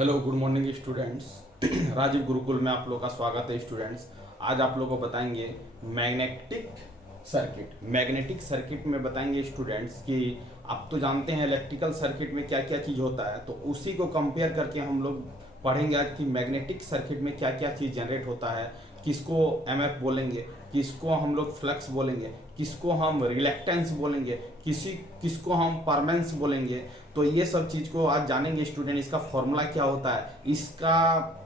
Hello good morning students. Rajeev Gurukul में आप लोग का स्वागत है स्टूडेंट्स। आज आप लोग को बताएंगे मैग्नेटिक सर्किट। मैग्नेटिक सर्किट में बताएंगे स्टूडेंट्स कि आप तो जानते हैं इलेक्ट्रिकल सर्किट में क्या क्या चीज़ होता है, तो उसी को कंपेयर करके हम लोग पढ़ेंगे आज कि मैग्नेटिक सर्किट में क्या क्या चीज़ जनरेट होता है, किसको एमएफ बोलेंगे, किसको हम लोग फ्लक्स बोलेंगे, किसको हम रिलेक्टेंस बोलेंगे, किसको हम परमेंस बोलेंगे। तो ये सब चीज़ को आज जानेंगे स्टूडेंट। इसका फॉर्मूला क्या होता है, इसका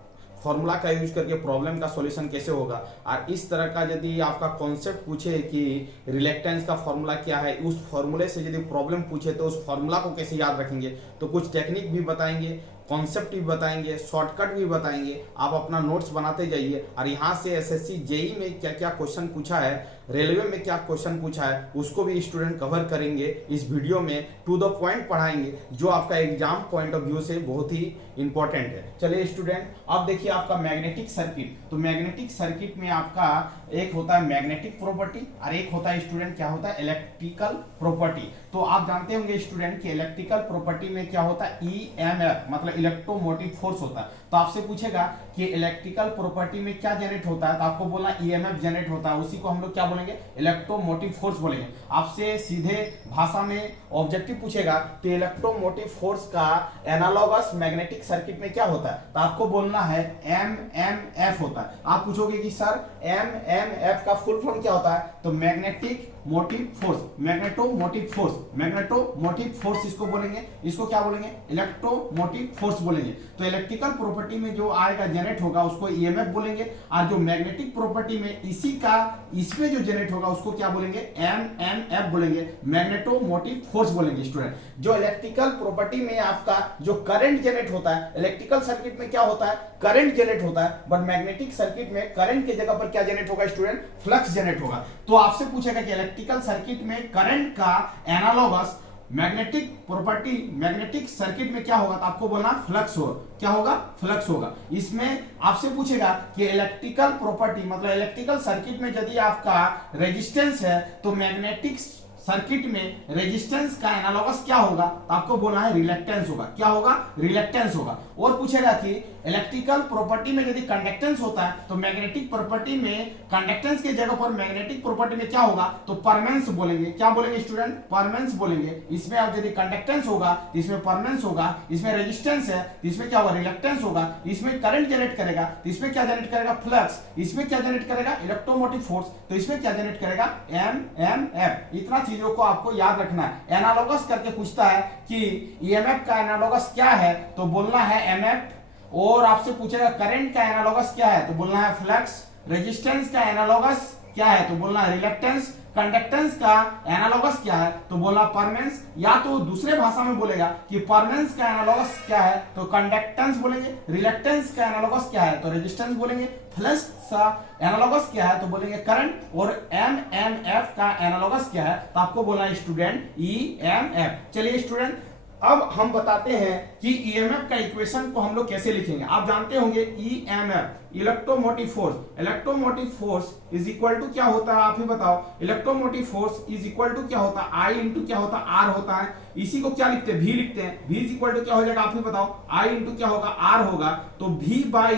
फॉर्मूला का यूज करके प्रॉब्लम का सॉल्यूशन कैसे होगा, और इस तरह का यदि आपका कॉन्सेप्ट पूछे कि रिलेक्टेंस का फॉर्मूला क्या है, उस फॉर्मूले से यदि प्रॉब्लम पूछे तो उस फॉर्मूला को कैसे याद रखेंगे। तो कुछ टेक्निक भी बताएंगे, कॉन्सेप्ट भी बताएंगे, शॉर्टकट भी बताएंगे। आप अपना नोट्स बनाते जाइए। और यहाँ से एसएससी जेई में क्या क्या क्वेश्चन पूछा है, रेलवे में क्या क्वेश्चन पूछा है, उसको भी स्टूडेंट कवर करेंगे इस वीडियो में। टू द पॉइंट पढ़ाएंगे जो आपका एग्जाम पॉइंट ऑफ व्यू से बहुत ही इंपॉर्टेंट है। चलिए स्टूडेंट, अब देखिए आपका मैग्नेटिक सर्किट। तो मैग्नेटिक सर्किट में आपका एक होता है मैग्नेटिक प्रॉपर्टी और एक होता है स्टूडेंट क्या होता है, इलेक्ट्रिकल प्रॉपर्टी। तो आप जानते होंगे स्टूडेंट कि इलेक्ट्रिकल प्रॉपर्टी में क्या होता है, ईएमएफ मतलब इलेक्ट्रोमोटिव फोर्स होता है। तो आपसे पूछेगा कि इलेक्ट्रिकल प्रॉपर्टी में क्या जनरेट होता है, तो आपको बोलना ईएमएफ जनरेट होता है। उसी को हम लोग क्या बोलेंगे, इलेक्ट्रोमोटिव फोर्स बोलेंगे। आपसे सीधे भाषा में ऑब्जेक्टिव पूछेगा तो इलेक्ट्रोमोटिव फोर्स का एनालॉगस मैग्नेटिक सर्किट में क्या होता है, तो आपको बोलना है एमएमएफ होता है। आप पूछोगे कि सर एमएमएफ का फुल फॉर्म क्या होता है, तो magnetic motive force, magnetomotive force, magnetomotive force इसको बोलेंगे। इसको क्या बोलेंगे, इलेक्ट्रोमोटिव फोर्स बोलेंगे। तो इलेक्ट्रिकल प्रॉपर्टी में जो आएगा जनरेट होगा उसको ईएमएफ बोलेंगे, और जो मैग्नेटिक प्रॉपर्टी में इसी का इसमें जो जनरेट होगा उसको क्या बोलेंगे, एमएमएफ बोलेंगे, मैग्नेटोमोटिव फोर्स बोलेंगे। स्टूडेंट, जो इलेक्ट्रिकल प्रॉपर्टी में आपका जो करंट जनरेट होता है, इलेक्ट्रिकल सर्किट में क्या होता है, करंट जनरेट होता है, बट मैग्नेटिक सर्किट में करंट की जगह पर क्या जनरेट होगा स्टूडेंट, फ्लक्स जनरेट होगा। तो आपसे पूछेगा कि इलेक्ट्रिकल सर्किट में करंट का analogous magnetic property magnetic circuit में क्या होगा, तो आपको बोलना फ्लक्स होगा। क्या होगा, फ्लक्स होगा। इसमें आपसे पूछेगा कि इलेक्ट्रिकल प्रॉपर्टी मतलब इलेक्ट्रिकल सर्किट में यदि आपका रेजिस्टेंस है तो मैग्नेटिक सर्किट में रेजिस्टेंस का एनालॉगस क्या होगा, तो आपको बोलना है रिलेक्टेंस होगा। क्या होगा, रिलेक्टेंस होगा। और पूछेगा कि इलेक्ट्रिकल प्रॉपर्टी में यदि कंडक्टेंस होता है तो मैग्नेटिक प्रॉपर्टी में कंडक्टेंस के जगह पर मैग्नेटिक प्रॉपर्टी में क्या होगा, तो परमेंस बोलेंगे। क्या बोलेंगे स्टूडेंट, परमेंस बोलेंगे। इसमें अब यदि कंडक्टेंस होगा तो इसमें परमेंस होगा, इसमें रेजिस्टेंस है तो इसमें क्या होगा, रिलेक्टेंस होगा। इसमें करंट जनरेट करेगा तो इसमें क्या जनरेट करेगा, फ्लक्स। इसमें क्या जनरेट करेगा, इलेक्ट्रोमोटिव फोर्स, तो इसमें क्या जनरेट करेगा, एमएमएफ। इतना चीजों को आपको याद रखना है। एनालॉगस करके पूछता है कि ईएमएफ का एनालॉगस क्या है, तो बोलना है एमएफ। और आपसे पूछेगा करंट का एनालॉगस क्या है, तो बोलना है फ्लक्स। रेजिस्टेंस का एनालॉगस क्या है, तो बोलना है रिलेक्टेंस। कंडक्टेंस का एनालॉगस क्या है, तो बोलना परमेंस। या तो दूसरे भाषा में बोलेगा कि परमेंस का एनालॉगस क्या है, तो कंडक्टेंस बोलेंगे। रिलेक्टेंस का एनालॉगस क्या है, तो रेजिस्टेंस बोलेंगे। फ्लक्स का एनालॉगस क्या है, तो बोलेंगे करंट। और एमएमएफ का एनालॉगस क्या है, तो आपको बोलना है स्टूडेंट ईएमएफ। चलिए स्टूडेंट, अब हम बताते हैं कि ईएमएफ का इक्वेशन को हम लोग कैसे लिखेंगे। आप जानते होंगे EMF electromotive force, electromotive force is equal to क्या होता है, आप ही बताओ। Electromotive force is equal to क्या होता है, आई इंटू क्या होता है, आर होता है। इसी को क्या लिखते हैं, भी लिखते हैं। भी इज इक्वल टू क्या हो जाएगा, आप ही बताओ। आई इंटू क्या होगा, आर होगा। तो भी बाई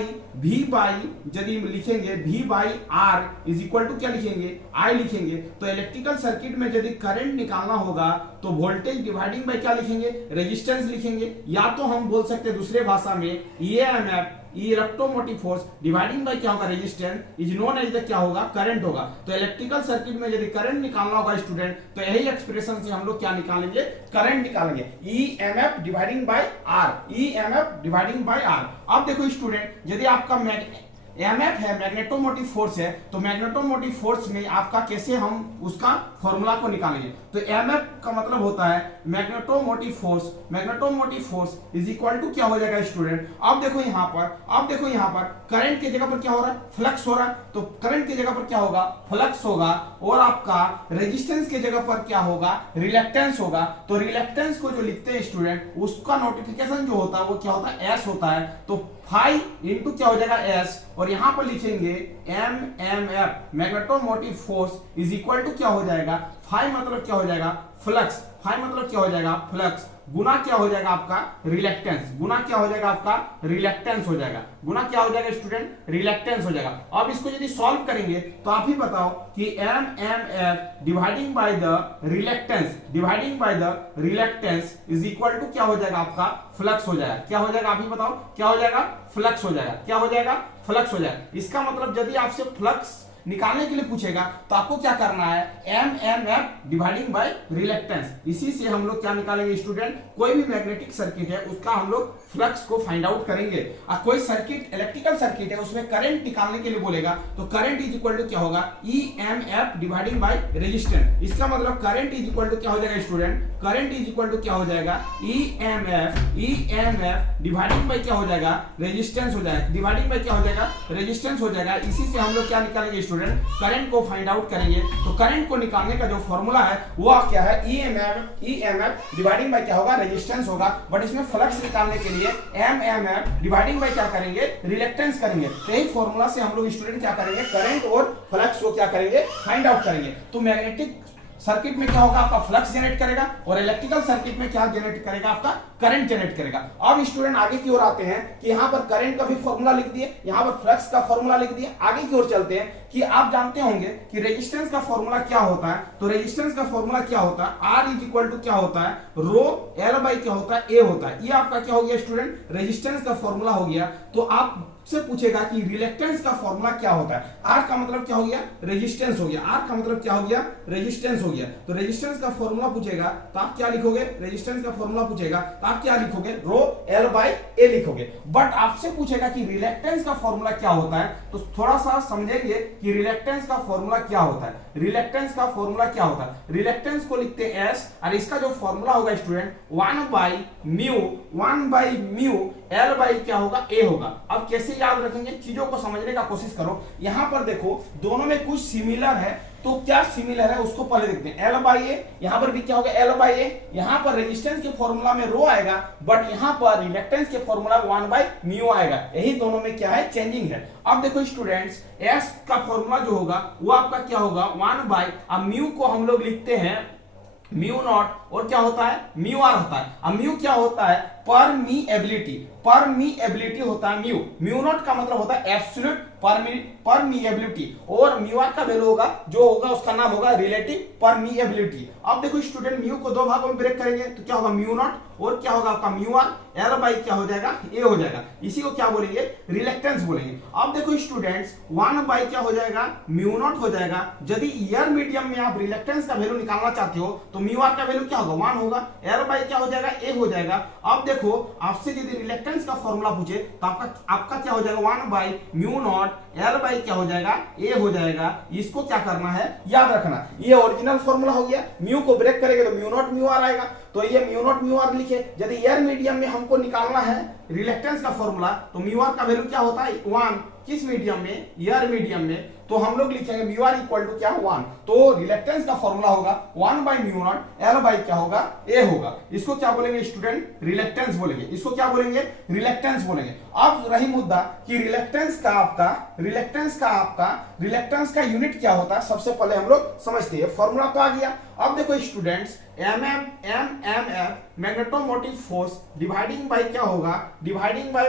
यदि लिखेंगे भी by R is equal to क्या लिखेंगे, आई लिखेंगे। तो इलेक्ट्रिकल सर्किट में यदि करंट निकालना होगा तो वोल्टेज डिवाइडिंग बाई क्या लिखेंगे, रेजिस्टेंस लिखेंगे। या तो हम बोल सकते हैं दूसरे भाषा में EMF electromotive force dividing by क्या होगा, resistance is known as the क्या होगा, करंट होगा। तो इलेक्ट्रिकल सर्किट में यदि करंट निकालना होगा स्टूडेंट, तो यही एक्सप्रेशन से हम लोग क्या निकालेंगे, करंट निकालेंगे। EMF dividing by R, EMF dividing by R. अब देखो स्टूडेंट, यदि आपका एमएफ है, मैग्नेटोमोटिव फोर्स है, तो मैग्नेटोमोटिव फोर्स में आपका कैसे हम उसका फॉर्मूला को निकालेंगे। तो एमएफ का मतलब होता है magnetomotive force, magnetomotive force is equal to क्या हो जाएगा स्टूडेंट। अब देखो यहाँ पर करंट की जगह पर क्या हो रहा है, फ्लक्स हो रहा है। तो करंट की जगह पर क्या होगा, फ्लक्स होगा। और आपका रेजिस्टेंस की जगह पर क्या होगा, रिलेक्टेंस होगा। तो रिलेक्टेंस को जो लिखते हैं स्टूडेंट, उसका नोटिफिकेशन जो होता है वो क्या होता है, एस होता है। तो फाइव इंटू क्या हो जाएगा, एस। और यहां पर लिखेंगे MMF magnetomotive force is equal to क्या हो जाएगा, फाइव मतलब क्या हो जाएगा, फ्लक्स। फाइव मतलब क्या हो जाएगा, फ्लक्स। गुना क्या हो जाएगा आपका रिलेक्टेंस, गुना क्या हो जाएगा आपका रिलेक्टेंस हो जाएगा, गुना क्या हो जाएगा स्टूडेंट रिलेक्टेंस हो जाएगा। अब इसको यदि सॉल्व करेंगे तो आप ही बताओ कि M M F dividing by the reluctance is equal to क्या हो जाएगा आपका फ्लक्स हो जाएगा। क्या हो जाएगा आप ही बताओ, क्या हो जाएगा फ्लक्स हो जाएगा, क्या हो जाएगा फ्लक्स हो जाएगा। इसका मतलब यदि आपसे फ्लक्स निकालने के लिए पूछेगा तो आपको क्या करना है, M M F dividing by reluctance. इसी से हम लोग क्या निकालेंगे स्टूडेंट, कोई भी मैग्नेटिक सर्किट है उसका हम लोग फ्लक्स को फाइंड आउट करेंगे। और कोई सर्किट इलेक्ट्रिकल सर्किट है उसमें करंट निकालने के लिए बोलेगा तो करंट इज इक्वल टू क्या होगा, E M F dividing by resistance. इसका मतलब करंट इज इक्वल टू क्या हो जाएगा student, current is equal to क्या हो जाएगा, E M F dividing by क्या हो जाएगा रेजिस्टेंस हो जाएगा, डिवाइडिंग बाय क्या हो जाएगा रेजिस्टेंस हो जाएगा। इसी से हम लोग क्या निकालेंगे स्टूडेंट, करंट को फाइंड आउट करेंगे। तो करंट को निकालने का जो फॉर्मूला है वो क्या है, ईएमएफ डिवाइडिंग बाय क्या होगा रेजिस्टेंस होगा। बट इसमें फ्लक्स निकालने के लिए एमएमएफ डिवाइडिंग बाय क्या करेंगे रिलेक्टेंस करेंगे। तो यही फॉर्मूला से हम लोग स्टूडेंट क्या करेंगे, करंट और फ्लक्स को क्या करेंगे फाइंड आउट करेंगे। तो मैग्नेटिक सर्किट में क्या होगा आपका फ्लक्स जनरेट करेगा और इलेक्ट्रिकल सर्किट में क्या जनरेट करेगा आपका करंट जनरेट करेगा। अब स्टूडेंट आगे की ओर आते हैं कि यहां पर करंट का भी फॉर्मूला लिख दिए, यहां पर फ्लक्स का फॉर्मूला लिख दिए। आगे की ओर चलते हैं कि आप जानते होंगे कि रेजिस्टेंस का फॉर्मूला क्या होता है। तो रेजिस्टेंस का फॉर्मूला क्या होता है, आर इज इक्वल टू क्या होता है, रो एल बाई क्या होता है ए होता है। ये आपका क्या हो गया स्टूडेंट, रेजिस्टेंस का फॉर्मूला हो गया। तो आप से पूछेगा कि रिलेक्टेंस का फॉर्मूला क्या होता है। आर का मतलब क्या हो गया, रेजिस्टेंस हो गया, आर का मतलब क्या हो गया रेजिस्टेंस हो गया। तो रेजिस्टेंस का फॉर्मूला पूछेगा तो आप क्या लिखोगे, रेजिस्टेंस का फॉर्मूला पूछेगा तो आप क्या लिखोगे, रो एल बाई ए लिखोगे। बट आपसे पूछेगा कि रिलेक्टेंस का फॉर्मूला क्या होता है, तो थोड़ा सा समझेंगे कि रिलेक्टेंस का फॉर्मूला क्या होता है। रिलेक्टेंस का फॉर्मूला क्या होता है, रिलेक्टेंस को लिखते हैं एस और इसका जो फॉर्मूला होगा student 1 by mu L by क्या होगा ए होगा। अब कैसे याद रखेंगे, चीजों को समझने का कोशिश करो। यहां पर देखो दोनों में कुछ सिमिलर है, तो क्या सिमिलर है उसको पहले देखते हैं। एल बाई ए, यहां पर भी क्या होगा एल बाई ए। यहां पर रेजिस्टेंस के फॉर्मूला में रो आएगा बट यहां पर रिलेक्टेंस के फॉर्मूला 1 बाई म्यू आएगा। यही दोनों में क्या है चेंजिंग है। अब देखो स्टूडेंट्स एस का फॉर्मूला जो होगा वो आपका क्या होगा 1 बाई, अब म्यू को हम लोग लिखते हैं म्यू नॉट और क्या होता है म्यू आर होता है। अब म्यू क्या होता है, परमीएबिलिटी होता है म्यू नॉट का मतलब होता है एब्सोल्यूट परमीएबिलिटी और म्यू आर का वैल्यू होगा जो होगा उसका नाम होगा रिलेटिव परमीएबिलिटी। अब देखो स्टूडेंट म्यू को दो भागों में ब्रेक करेंगे तो क्या होगा म्यू नॉट और क्या होगा आपका म्यू आर, एल बाई क्या हो जाएगा ए हो जाएगा। इसी को क्या बोलेंगे रिलेक्टेंस बोलेंगे। अब देखो स्टूडेंट्स 1 बाई क्या हो जाएगा म्यू नॉट हो जाएगा। यदि ईयर मीडियम में आप रिलेक्टेंस का वैल्यू निकालना चाहते हो तो म्यू आर का वैल्यू क्या होगा 1 होगा, एल बाई क्या हो जाएगा ए हो जाएगा। अब देखो आपसे यदि रिलेक्टेंस का फॉर्मूला पूछे तो आपका क्या हो जाएगा 1 by mu naught L by क्या हो जाएगा ए हो जाएगा। इसको क्या करना है याद रखना, ये ओरिजिनल फॉर्मूला हो गया। म्यू को ब्रेक करेंगे तो म्यू नॉट म्यू आर आएगा, तो ये म्यू नॉट म्यू आर लिखे। यदि एयर मीडियम में हमको निकालना है रिलेक्टेंस का फॉर्मूला तो म्यू आर का वैल्यू क्या होता है 1, किस मीडियम में एयर मीडियम में, तो हम लोग लिखेंगे म्यू आर इक्वल टू क्या 1। तो रिलेक्टेंस का फॉर्मूला होगा 1 by mu naught L by क्या होगा ए होगा। इसको क्या बोलेंगे स्टूडेंट रिलेक्टेंस बोलेंगे, इसको क्या बोलेंगे रिलेक्टेंस बोलेंगे। अब रही मुद्दा कि रिलेक्टेंस का यूनिट क्या होता है, सबसे पहले हम लोग समझते हैं। फॉर्मूला तो आ गया। अब देखो students M F magnetomotive force dividing by क्या होगा, dividing by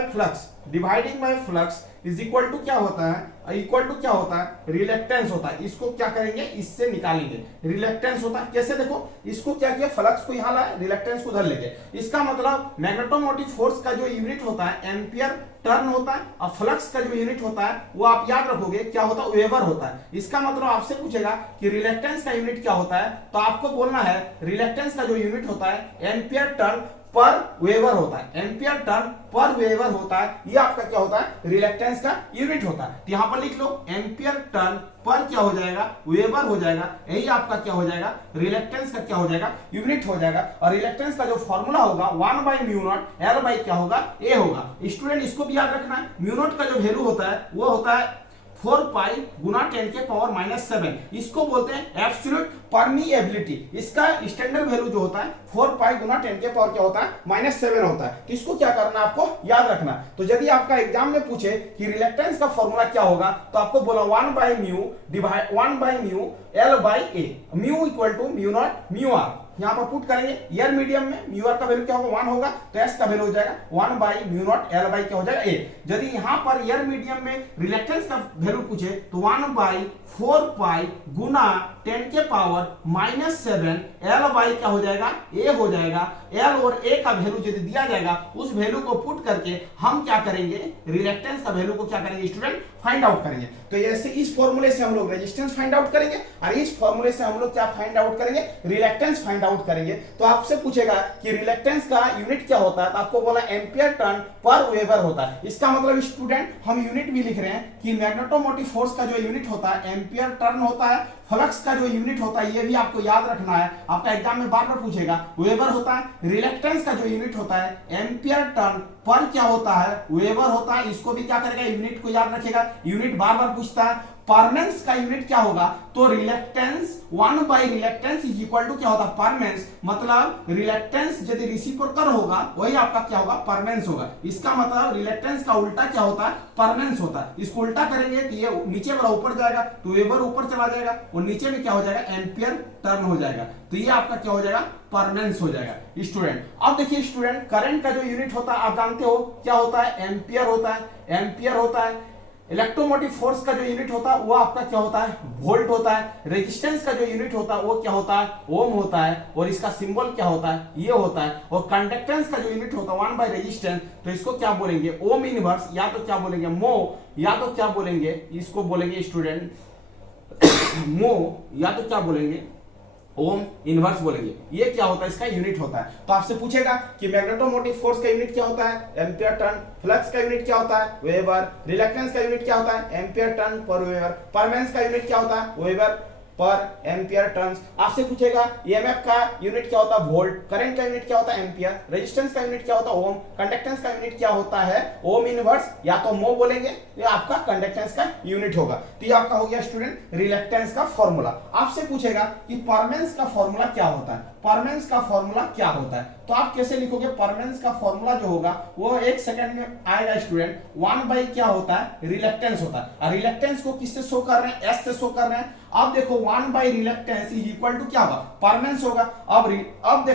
flux is equal to क्या होता है, इक्वल टू क्या होता है रिलेक्टेंस होता है। इसको क्या करेंगे इससे निकालेंगे, रिलेक्टेंस होता है कैसे, देखो इसको क्या किया फ्लक्स को यहां लाए रिलेक्टेंस को उधर ले गए। इसका मतलब मैग्नेटोमोटिव फोर्स का जो यूनिट होता है एम्पियर टर्न होता है और फ्लक्स का जो यूनिट होता है वो आप याद रखोगे क्या होता है वेबर होता है। इसका मतलब आपसे पूछेगा कि रिलेक्टेंस का यूनिट क्या होता है तो आपको बोलना है रिलेक्टेंस का जो यूनिट होता है एम्पियर टर्न पर वेबर होता है, एम्पियर टर्न पर वेबर होता है। ये आपका क्या होता है रिलेक्टेंस का यूनिट होता है। तो यहां पर लिख लो एम्पियर टर्न पर क्या हो जाएगा वेबर हो जाएगा। यही आपका क्या हो जाएगा रिलेक्टेंस का क्या हो जाएगा यूनिट हो जाएगा। और रिलेक्टेंस का जो फॉर्मूला होगा 1 by mu naught L by क्या होगा ए होगा। स्टूडेंट इसको भी याद रखना है, म्यू नॉट का जो वैल्यू होता है वो होता है 4 पाई गुना 10 के पावर -7। इसको बोलते हैं एब्सोल्यूट परमीएबिलिटी। इसका स्टैंडर्ड वैल्यू जो होता है 4 पाई गुना 10 के पावर क्या होता है -7 होता है। तो इसको क्या करना आपको याद रखना। तो यदि आपका एग्जाम में पूछे कि रिलेक्टेंस का फॉर्मूला क्या होगा तो आपको बोला 1 by mu L by A, mu equal to mu nought mu R. यहाँ पर पुट करेंगे एयर मीडियम में म्यू आर का वैल्यू क्या होगा 1 होगा, तो एस का वैल्यू हो जाएगा 1 by mu naught L by क्या हो जाएगा ए। यदि यहाँ पर एयर मीडियम में रिलेक्टेंस का वैल्यू पूछे तो 1 बाई 4 पाई गुना 10 के पावर -7 एल बाई क्या हो जाएगा ए हो जाएगा। एल और ए का वैल्यू यदि दिया जाएगा उस वैल्यू को पुट करके हम क्या करेंगे, रिलेक्टेंस का वैल्यू को क्या करेंगे स्टूडेंट, फाइंड आउट करेंगे। तो ऐसे इस फॉर्मूले से हम लोग रेजिस्टेंस फाइंड आउट करेंगे और इस फॉर्मूले से हम लोग क्या फाइंड आउट करेंगे, रिलेक्टेंस फाइंड आउट करेंगे। तो आपसे पूछेगा कि रिलेक्टेंस का यूनिट क्या होता है, तो आपको बोला एम्पियर टर्न पर वेबर होता है। इसका मतलब स्टूडेंट हम यूनिट भी लिख रहे हैं कि मैग्नेटोमोटिव फोर्स का जो यूनिट होता है एम्पियर टर्न होता है, फ्लक्स का जो यूनिट होता है ये भी आपको याद रखना है, आपका एग्जाम में बार बार पूछेगा, वेबर होता है। रिलेक्टेंस का जो यूनिट होता है एम्पियर टर्न पर क्या होता है, वेबर होता है। इसको भी क्या करेगा, यूनिट को याद रखेगा, यूनिट बार बार पूछता है। परमेंस का यूनिट क्या होगा, तो reluctance 1 by reluctance is equal to क्या होता है, परमेंस। मतलब रिलेक्टेंस यदि रेसिप्रोकल होगा वही आपका क्या होगा, परमेंस होगा। इसका मतलब रिलेक्टेंस का उल्टा क्या होता है, परमेंस होता है। इसको उल्टा करेंगे तो ये नीचे वाला ऊपर जाएगा तो वेबर ऊपर चला जाएगा और नीचे में क्या हो जाएगा, एम्पियर टर्न हो जाएगा। तो ये आपका क्या हो जाएगा, परमेंस हो जाएगा स्टूडेंट। अब देखिए स्टूडेंट, करंट का जो यूनिट होता है आप जानते हो क्या होता है, एम्पियर होता है, एम्पियर होता है। इलेक्ट्रोमोटिव फोर्स का जो यूनिट होता है वो आपका क्या होता है, वोल्ट होता है। रेजिस्टेंस का जो यूनिट होता है वो क्या होता है, ओम होता है और इसका सिंबल क्या होता है, ये होता है। और कंडक्टेंस का जो यूनिट होता है 1 बाई रेजिस्टेंस, तो इसको क्या बोलेंगे, ओम इनवर्स, या तो क्या बोलेंगे मो, या तो क्या बोलेंगे, इसको बोलेंगे स्टूडेंट मो, या तो क्या बोलेंगे ओम इनवर्स बोलेंगे। ये क्या होता है, इसका यूनिट होता है। तो आपसे पूछेगा कि मैग्नेटोमोटिव फोर्स का यूनिट क्या होता है, एम्पियर टर्न। फ्लक्स का यूनिट क्या होता है, वेबर। रिलेक्टेंस का यूनिट क्या होता है, एम्पियर टर्न पर वेबर। परमेंस का यूनिट क्या होता है, वेबर पर एम्पियर टर्न्स। आपसे पूछेगा ईएमएफ का यूनिट क्या होता है, वोल्ट। करंट का यूनिट क्या होता है, एम्पियर। रेजिस्टेंस का यूनिट क्या होता है, ओम। कंडक्टेंस का यूनिट क्या होता है, ओम इनवर्स, या तो मो बोलेंगे, ये आपका कंडक्टेंस का यूनिट होगा। तो ये आपका हो गया स्टूडेंट रिलेक्टेंस का फॉर्मूला। आपसे पूछेगा कि परमेंस का फॉर्मूला क्या होता है, परमेंस का फॉर्मूला क्या होता है, तो आप कैसे लिखोगे, परमेंस का फॉर्मूला जो होगा वो 1 सेकंड में आएगा स्टूडेंट। 1 बाई क्या होता है, रिलेक्टेंस होता है। और रिलेक्टेंस को किससे शो कर रहे हैं, एस से शो कर रहे हैं। अब देखो 1 by reluctance is equal to क्या होगा, परमेंस होगा। अब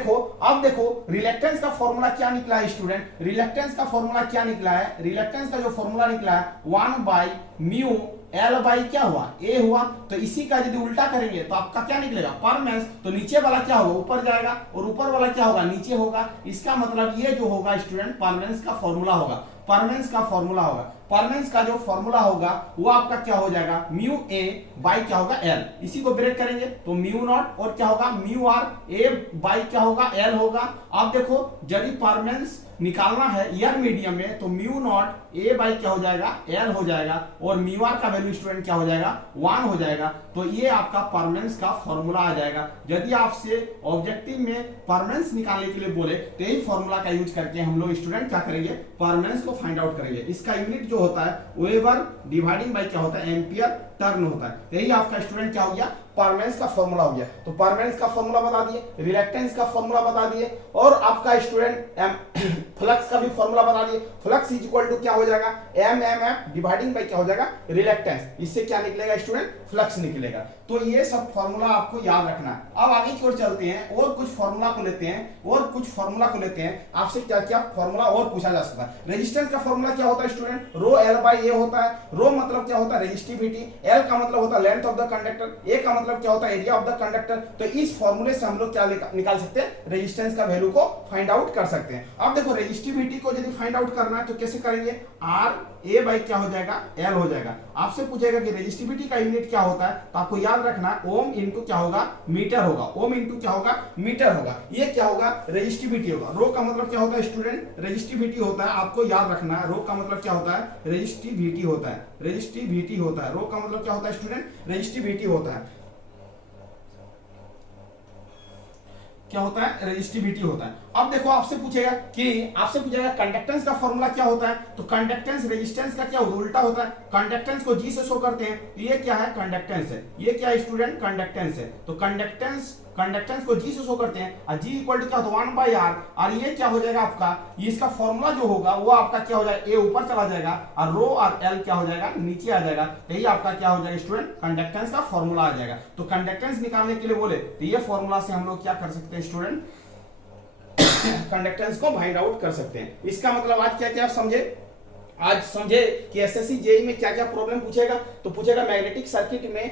देखो रिलेक्टेंस का फॉर्मूला क्या निकला है स्टूडेंट, रिलेक्टेंस का फॉर्मूला क्या निकला है, रिलेक्टेंस का जो फॉर्मूला निकला है 1 बाई म्यू एल बाई क्या हुआ, ए हुआ। तो इसी का यदि उल्टा करेंगे तो आपका क्या निकलेगा, परमेंस। तो नीचे वाला क्या होगा, ऊपर जाएगा, और ऊपर वाला क्या होगा, नीचे होगा। इसका मतलब ये जो होगा स्टूडेंट परमेंस का फॉर्मूला होगा, परमेंस का फॉर्मूला होगा। परमेंस का जो फॉर्मूला होगा वो आपका क्या हो जाएगा, म्यू ए बाई क्या होगा, एल। इसी को ब्रेक करेंगे तो म्यू नॉट और क्या होगा, म्यू आर, ए बाई क्या होगा, एल होगा। अब देखो यदि परमेंस निकालना है एयर मीडियम में तो म्यू नॉट ए बाई क्या हो जाएगा, एल हो जाएगा, और म्यू आर का वैल्यू स्टूडेंट क्या हो जाएगा, 1 हो जाएगा। तो ये आपका परमेंस का फॉर्मूला आ जाएगा। यदि आपसे ऑब्जेक्टिव में परमेंस निकालने के लिए बोले तो यही फॉर्मूला का यूज करके हम लोग स्टूडेंट क्या करेंगे, परमेंस को फाइंड आउट करेंगे। इसका यूनिट जो होता है वेबर डिवाइडिंग बाय क्या होता है, एम्पियर टर्न होता है। यही आपका स्टूडेंट क्या हो गया, परमेंस का फॉर्मूला हो गया। तो परमेंस का फॉर्मूला बता दिए, रिलेक्टेंस का फॉर्मूला बता दिए, और आपका स्टूडेंट फ्लक्स का भी फॉर्मूला बता दिए। फ्लक्स इज इक्वल टू क्या हो जाएगा, M M F dividing by क्या हो जाएगा, रिलेक्टेंस। इससे क्या निकलेगा स्टूडेंट, फ्लक्स निकलेगा। तो ये सब फॉर्मूला आपको याद रखना है। अब आगे की ओर चलते हैं और कुछ फॉर्मूला को लेते हैं, और कुछ फॉर्मूला को लेते हैं। आपसे क्या क्या फॉर्मूला और पूछा जा सकता है। रेजिस्टेंस का फॉर्मूला क्या होता है स्टूडेंट, रो एल बाई ए होता है। रो मतलब क्या होता है, रेजिस्टिविटी। एल का मतलब होता है लेंथ ऑफ द कंडक्टर। ए का मतलब क्या होता है, एरिया ऑफ द कंडक्टर। तो इस फॉर्मूले से हम लोग क्या निकाल सकते हैं, रेजिस्टेंस का वैल्यू को फाइंड आउट कर सकते हैं। अब देखो रेजिस्टिविटी को यदि फाइंड आउट करना है तो कैसे करेंगे, आर ए बाई क्या हो जाएगा, एल हो जाएगा। आपसे पूछेगा कि रेजिस्टिविटी का यूनिट क्या होता है, तो आपको याद रखना ओम इंटू क्या होगा, मीटर होगा। ओम इंटू क्या होगा, मीटर होगा। ये क्या होगा, रेजिस्टिविटी होगा। रो का मतलब क्या होता है स्टूडेंट, रेजिस्टिविटी होता है। आपको याद रखना है रो का मतलब क्या होता है, रेजिस्टिविटी होता है, रेजिस्टिविटी होता है। रो का मतलब क्या होता है स्टूडेंट, रेजिस्टिविटी होता है। क्या होता है, रेजिस्टिविटी होता है। अब देखो आपसे पूछेगा कंडक्टेंस का फॉर्मूला क्या होता है, तो कंडक्टेंस रेजिस्टेंस का क्या उल्टा होता है, कंडक्टेंस को जी से शो करते हैं, तो ये क्या है कंडक्टेंस है, ये क्या है स्टूडेंट कंडक्टेंस है, तो कंडक्टेंस को जी से शो करते हैं और जी इक्वल टू क्या होता है 1/r, और ये क्या हो जाएगा आपका, ये इसका फॉर्मूला जो होगा वो आपका क्या हो जाएगा, ए ऊपर चला जाएगा और रो और एल क्या हो जाएगा नीचे आ जाएगा, तो ये आपका क्या हो जाएगा स्टूडेंट कंडक्टेंस का फॉर्मूला आ जाएगा। तो कंडक्टेंस निकालने के लिए बोले तो ये फॉर्मूला से हम लोग क्या कर सकते हैं स्टूडेंट, कंडक्टेंस को फाइंड आउट कर सकते हैं। इसका मतलब आज क्या क्या आज समझे कि एसएससी जेई में क्या क्या प्रॉब्लम पूछेगा, तो पूछेगा मैग्नेटिक सर्किट में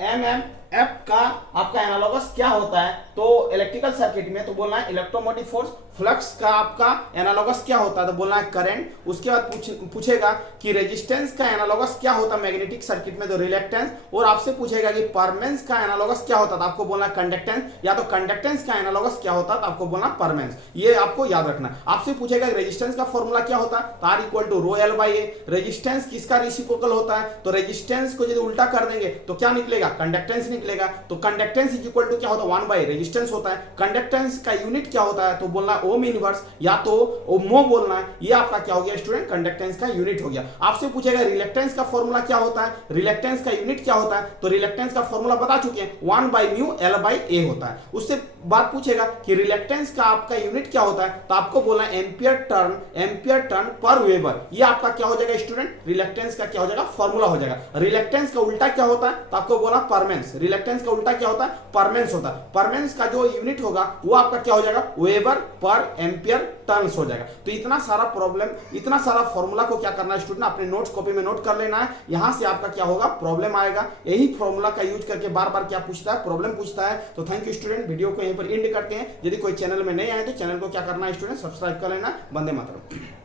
एमएफ का आपका एनालॉगस क्या होता है, तो इलेक्ट्रिकल सर्किट में तो बोलना है इलेक्ट्रोमोटिव फोर्स, फ्लक्स का आपका एनालॉगस क्या होता है तो बोलना है करंट, उसके बाद पूछेगा कि रेजिस्टेंस का एनालॉगस क्या होता है मैग्नेटिक सर्किट में तो रिलेक्टेंस, और आपसे पूछेगा कि परमेंस का एनालॉगस क्या होता है तो आपको बोलना कंडक्टेंस, या तो कंडक्टेंस का एनालॉगस क्या होता है तो आपको बोलना परमेंस, ये आपको याद रखना। आपसे पूछेगा रेजिस्टेंस का फॉर्मूला क्या होता है तो R equal to rho L by A, resistance किसका रेसिप्रोकल होता है, तो रेजिस्टेंस को यदि उल्टा कर देंगे तो क्या निकलेगा कंडक्टेंस निकलेगा, तो कंडक्टेंस इज इक्वल टू क्या होता है 1 बाई रेजिस्टेंस होता है, कंडक्टेंस का यूनिट क्या होता है तो बोलना ओम इनवर्स या तो ओमो बोलना है, ये आपका क्या हो गया स्टूडेंट कंडक्टेंस का यूनिट हो गया। आपसे पूछेगा रिलेक्टेंस का फॉर्मूला क्या होता है, रिलेक्टेंस का यूनिट क्या होता है, तो रिलेक्टेंस का फॉर्मूला बता चुके हैं 1 बाई म्यू एल बाई ए होता है। उससे बात पूछेगा कि रिलेक्टेंस का आपका यूनिट क्या होता है तो आपको बोलना एम्पियर टर्न पर वेबर, ये आपका क्या हो जाएगा स्टूडेंट रिलेक्टेंस का क्या हो जाएगा फॉर्मूला हो जाएगा। रिलेक्टेंस का उल्टा क्या होता है तो आपको बोला परमेंस, रिलेक्टेंस का उल्टा क्या होता है परमेंस होता है, परमेंस का जो यूनिट होगा वो आपका क्या हो जाएगा वेबर पर एम्पियर टर्न्स हो जाएगा। तो इतना सारा प्रॉब्लम, इतना सारा फॉर्मूला को क्या करना है स्टूडेंट अपने नोट्स कॉपी में नोट कर लेना है, यहां से आपका क्या होगा प्रॉब्लम आएगा, यही फॉर्मूला का यूज करके बार बार क्या पूछता है प्रॉब्लम पूछता है। तो थैंक यू स्टूडेंट, वीडियो को यहीं पर एंड करते हैं। यदि कोई चैनल में नहीं आए तो चैनल को क्या करना है स्टूडेंट सब्सक्राइब कर लेना। वंदे मातरम।